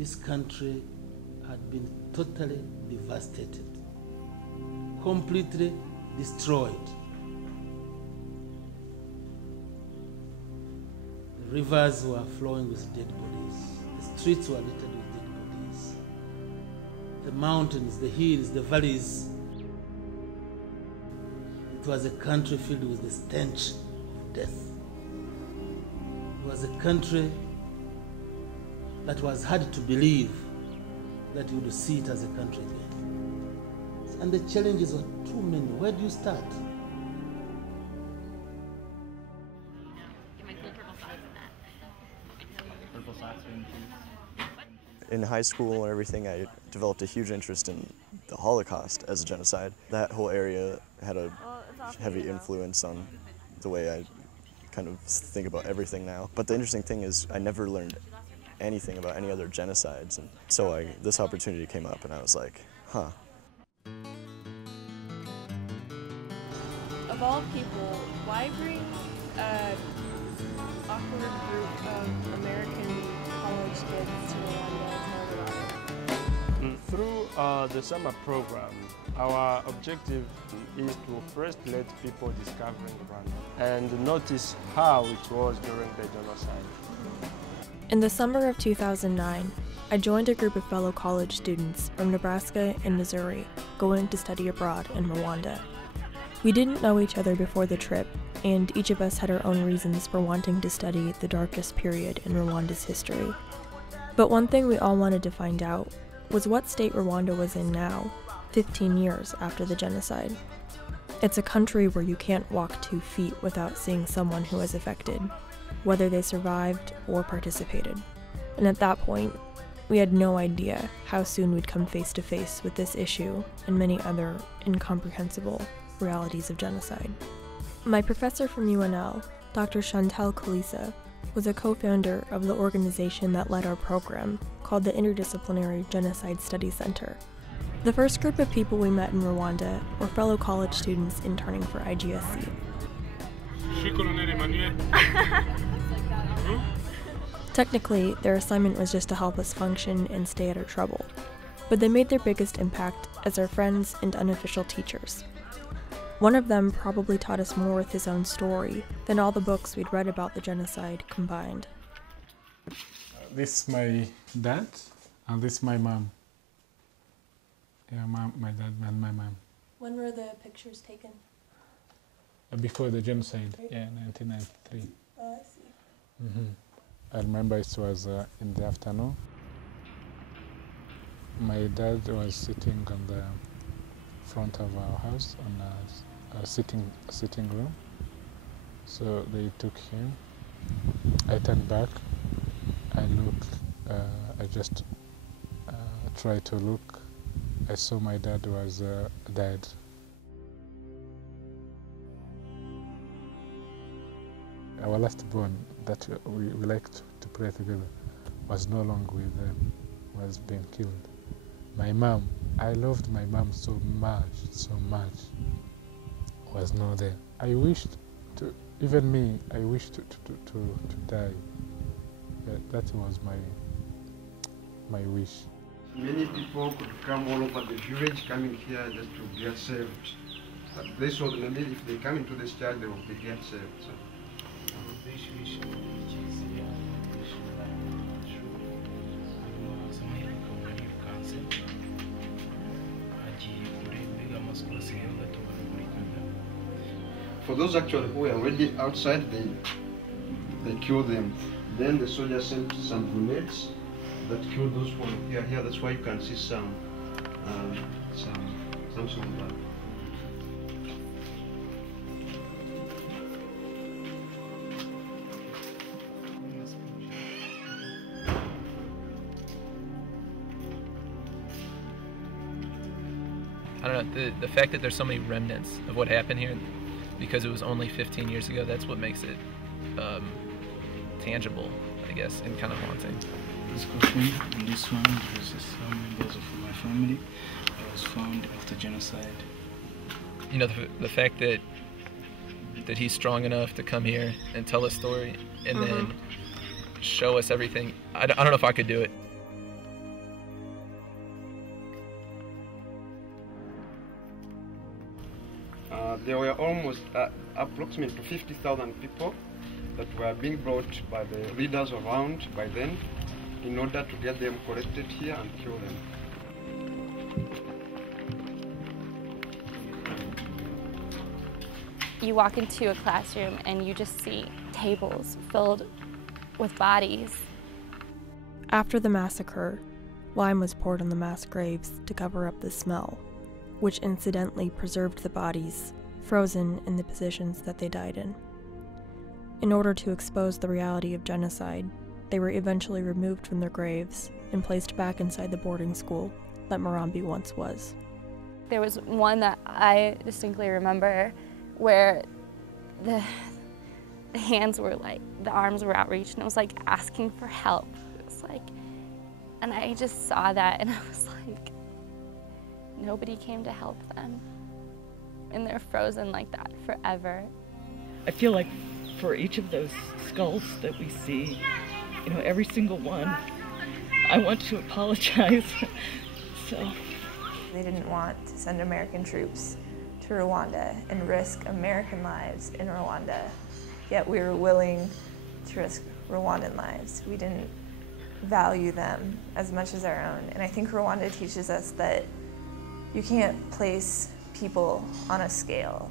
this country had been totally devastated, completely destroyed. The rivers were flowing with dead bodies. The streets were littered with dead bodies. The mountains, the hills, the valleys. It was a country filled with the stench of death. It was a country that was hard to believe that you would see it as a country again. And the challenges were too many. Where do you start? In high school and everything, I developed a huge interest in the Holocaust as a genocide. That whole area had a heavy influence on the way I kind of think about everything now. But the interesting thing is I never learned anything about any other genocides. And so this opportunity came up and I was like, huh. Of all people, why bring an awkward group of American college kids to Rwanda? Through the summer program, our objective is to first let people discovering Rwanda and notice how it was during the genocide. In the summer of 2009, I joined a group of fellow college students from Nebraska and Missouri going to study abroad in Rwanda. We didn't know each other before the trip, and each of us had our own reasons for wanting to study the darkest period in Rwanda's history. But one thing we all wanted to find out was what state Rwanda was in now, 15 years after the genocide. It's a country where you can't walk 2 feet without seeing someone who was affected, whether they survived or participated. And at that point, we had no idea how soon we'd come face to face with this issue and many other incomprehensible realities of genocide. My professor from UNL, Dr. Chantal Kalisa, was a co-founder of the organization that led our program, called the Interdisciplinary Genocide Study Center. The first group of people we met in Rwanda were fellow college students interning for IGSC. Technically, their assignment was just to help us function and stay out of trouble, but they made their biggest impact as our friends and unofficial teachers. One of them probably taught us more with his own story than all the books we'd read about the genocide combined. This is my dad, and this is my mom. Yeah, my dad and my mom. When were the pictures taken? Before the genocide, yeah, 1993. Oh, I see. Mm-hmm. I remember it was in the afternoon. My dad was sitting on the front of our house on a sitting room. So they took him. I turned back. I looked. I just tried to look. I saw my dad was dead. Our last born that we liked to pray together was no longer with them, was being killed. My mom, I loved my mom so much, was not there. I wished to, even me, I wished to die. Yeah, that was my wish. Many people could come all over the village coming here just to get saved. But they saw that maybe if they come into this church, they will get saved. So. For those actually who were already outside, they killed them. Then the soldiers sent some grenades that killed those who were here. That's why you can see some blood. I don't know, the fact that there's so many remnants of what happened here, because it was only 15 years ago, that's what makes it tangible, I guess, and kind of haunting. This coffin and this one, this is some members of my family. I was found after genocide. You know, the fact that he's strong enough to come here and tell a story and then show us everything, I don't know if I could do it. there were almost approximately 50,000 people that were being brought by the leaders around by then in order to get them collected here and kill them. You walk into a classroom and you just see tables filled with bodies. After the massacre, lime was poured on the mass graves to cover up the smell, which incidentally preserved the bodies frozen in the positions that they died in. In order to expose the reality of genocide, they were eventually removed from their graves and placed back inside the boarding school that Murambi once was. There was one that I distinctly remember where the hands were like, the arms were outreached, and it was like asking for help. It was like, and I just saw that and I was like, nobody came to help them. And they're frozen like that forever. I feel like for each of those skulls that we see, you know, every single one, I want to apologize. So. They didn't want to send American troops to Rwanda and risk American lives in Rwanda, yet we were willing to risk Rwandan lives. We didn't value them as much as our own. And I think Rwanda teaches us that you can't place people on a scale.